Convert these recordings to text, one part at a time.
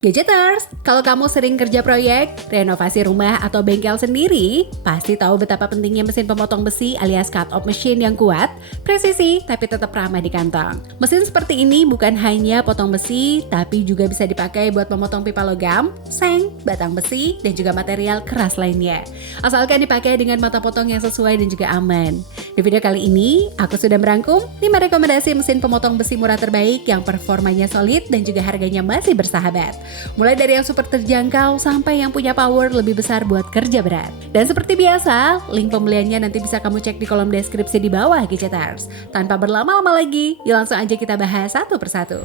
Gadgeters, kalau kamu sering kerja proyek, renovasi rumah atau bengkel sendiri, pasti tahu betapa pentingnya mesin pemotong besi alias cut-off machine yang kuat, presisi, tapi tetap ramah di kantong. Mesin seperti ini bukan hanya potong besi, tapi juga bisa dipakai buat memotong pipa logam, seng, batang besi, dan juga material keras lainnya. Asalkan dipakai dengan mata potong yang sesuai dan juga aman. Di video kali ini, aku sudah merangkum 5 rekomendasi mesin pemotong besi murah terbaik yang performanya solid dan juga harganya masih bersahabat. Mulai dari yang super terjangkau sampai yang punya power lebih besar buat kerja berat. Dan seperti biasa, link pembeliannya nanti bisa kamu cek di kolom deskripsi di bawah Gadgeters. Tanpa berlama-lama lagi, yuk langsung aja kita bahas satu persatu.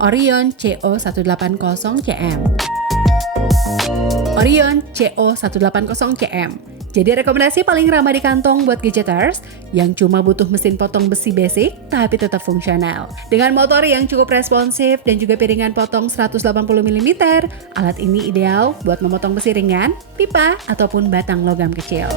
Orion CO180CM. Orion CO180CM. Jadi rekomendasi paling ramah di kantong buat Gadgeters yang cuma butuh mesin potong besi basic tapi tetap fungsional. Dengan motor yang cukup responsif dan juga piringan potong 180 mm, alat ini ideal buat memotong besi ringan, pipa, ataupun batang logam kecil.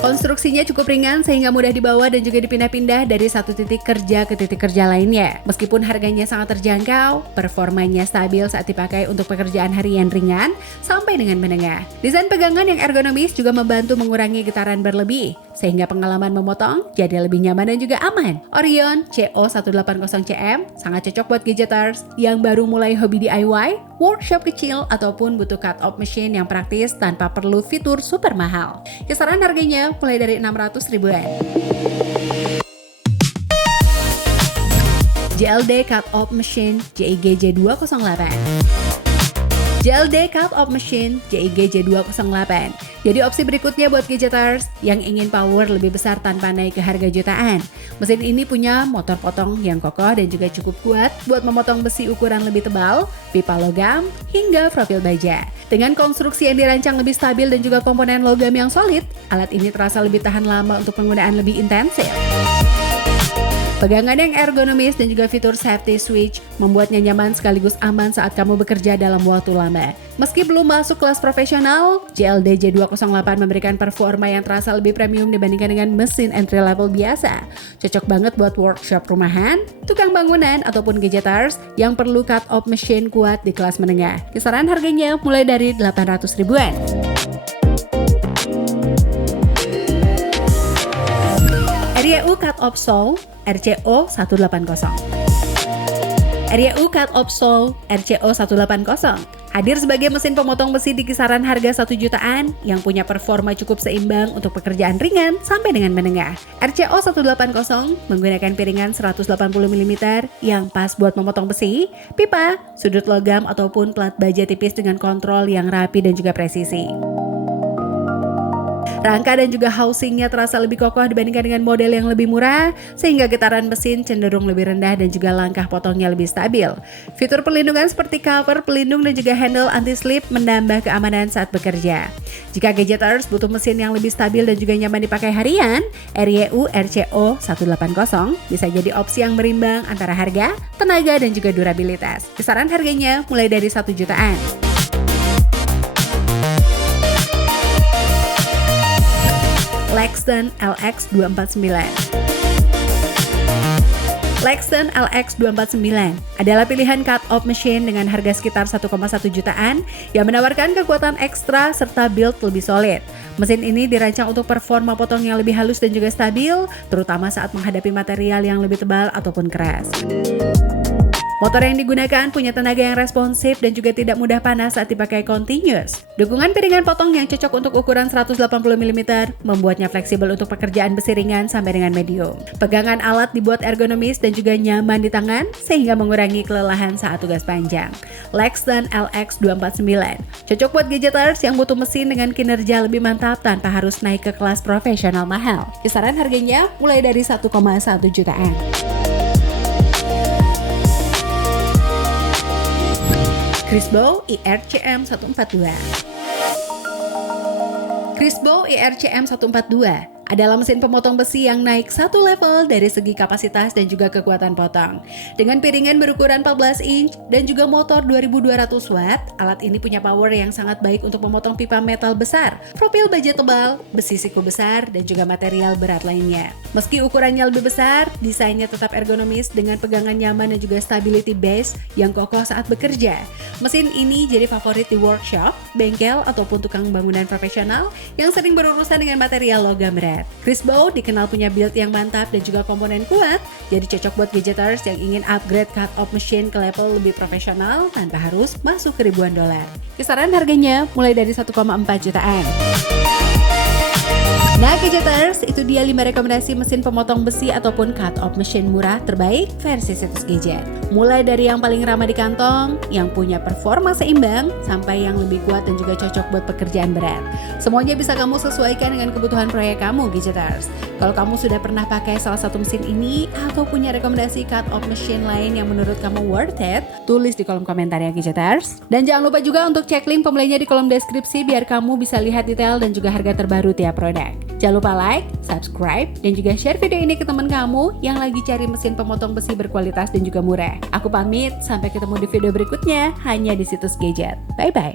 Konstruksinya cukup ringan sehingga mudah dibawa dan juga dipindah-pindah dari satu titik kerja ke titik kerja lainnya. Meskipun harganya sangat terjangkau, performanya stabil saat dipakai untuk pekerjaan harian ringan sampai dengan menengah. Desain pegangan yang ergonomis juga membantu mengurangi getaran berlebih, sehingga pengalaman memotong jadi lebih nyaman dan juga aman. Orion CO180CM sangat cocok buat Gadgeters yang baru mulai hobi DIY, workshop kecil, ataupun butuh cut-off machine yang praktis tanpa perlu fitur super mahal. Kisaran harganya mulai dari 600 ribuan. JLD Cut-Off Machine JIG J208. JLD Cut-Off Machine JIG J208. Jadi opsi berikutnya buat Gadgeters yang ingin power lebih besar tanpa naik ke harga jutaan. Mesin ini punya motor potong yang kokoh dan juga cukup kuat buat memotong besi ukuran lebih tebal, pipa logam, hingga profil baja. Dengan konstruksi yang dirancang lebih stabil dan juga komponen logam yang solid, alat ini terasa lebih tahan lama untuk penggunaan lebih intensif. Pegangan yang ergonomis dan juga fitur safety switch membuatnya nyaman sekaligus aman saat kamu bekerja dalam waktu lama. Meski belum masuk kelas profesional, JLD J208 memberikan performa yang terasa lebih premium dibandingkan dengan mesin entry level biasa. Cocok banget buat workshop rumahan, tukang bangunan, ataupun Gadgeters yang perlu cut-off machine kuat di kelas menengah. Kisaran harganya mulai dari 800 ribuan. RYU Cut-Off Saw RCO 180. RYU Cut-Off Saw RCO 180 hadir sebagai mesin pemotong besi di kisaran harga 1 jutaan yang punya performa cukup seimbang untuk pekerjaan ringan sampai dengan menengah. RCO 180 menggunakan piringan 180 mm yang pas buat memotong besi, pipa, sudut logam ataupun plat baja tipis dengan kontrol yang rapi dan juga presisi. Rangka dan juga housingnya terasa lebih kokoh dibandingkan dengan model yang lebih murah, sehingga getaran mesin cenderung lebih rendah dan juga langkah potongnya lebih stabil. Fitur perlindungan seperti cover pelindung dan juga handle anti-slip menambah keamanan saat bekerja. Jika Gadgeters butuh mesin yang lebih stabil dan juga nyaman dipakai harian, RYU RCO 180 bisa jadi opsi yang berimbang antara harga, tenaga, dan juga durabilitas. Kisaran harganya mulai dari 1 jutaan. Lexton LX249. Lexton LX249 adalah pilihan cut-off machine dengan harga sekitar 1,1 jutaan yang menawarkan kekuatan ekstra serta build lebih solid. Mesin ini dirancang untuk performa potong yang lebih halus dan juga stabil, terutama saat menghadapi material yang lebih tebal ataupun keras. Motor yang digunakan punya tenaga yang responsif dan juga tidak mudah panas saat dipakai continuous. Dukungan piringan potong yang cocok untuk ukuran 180 mm membuatnya fleksibel untuk pekerjaan besi ringan sampai dengan medium. Pegangan alat dibuat ergonomis dan juga nyaman di tangan sehingga mengurangi kelelahan saat tugas panjang. Lexton LX249 cocok buat Gadgeters yang butuh mesin dengan kinerja lebih mantap tanpa harus naik ke kelas profesional mahal. Kisaran harganya mulai dari 1,1 jutaan. Crisbo IRCM 142. Crisbo IRCM 142 adalah mesin pemotong besi yang naik satu level dari segi kapasitas dan juga kekuatan potong. Dengan piringan berukuran 14 inch dan juga motor 2200 watt, alat ini punya power yang sangat baik untuk memotong pipa metal besar, profil baja tebal, besi siku besar, dan juga material berat lainnya. Meski ukurannya lebih besar, desainnya tetap ergonomis dengan pegangan nyaman dan juga stability base yang kokoh saat bekerja. Mesin ini jadi favorit di workshop, bengkel, ataupun tukang bangunan profesional yang sering berurusan dengan material logam berat. Crisbo dikenal punya build yang mantap dan juga komponen kuat, jadi cocok buat gadgeters yang ingin upgrade cut-off machine ke level lebih profesional tanpa harus masuk ke ribuan dolar. Kisaran harganya mulai dari 1,4 jutaan. Nah gadgeters, itu dia 5 rekomendasi mesin pemotong besi ataupun cut-off machine murah terbaik versi Situs Gadget. Mulai dari yang paling ramah di kantong, yang punya performa seimbang, sampai yang lebih kuat dan juga cocok buat pekerjaan berat. Semuanya bisa kamu sesuaikan dengan kebutuhan proyek kamu, gadgeters. Kalau kamu sudah pernah pakai salah satu mesin ini, atau punya rekomendasi cut-off machine lain yang menurut kamu worth it, tulis di kolom komentar ya gadgeters. Dan jangan lupa juga untuk cek link pembelinya di kolom deskripsi biar kamu bisa lihat detail dan juga harga terbaru tiap produk. Jangan lupa like, subscribe, dan juga share video ini ke teman kamu yang lagi cari mesin pemotong besi berkualitas dan juga murah. Aku pamit, sampai ketemu di video berikutnya hanya di Situs Gadget. Bye-bye.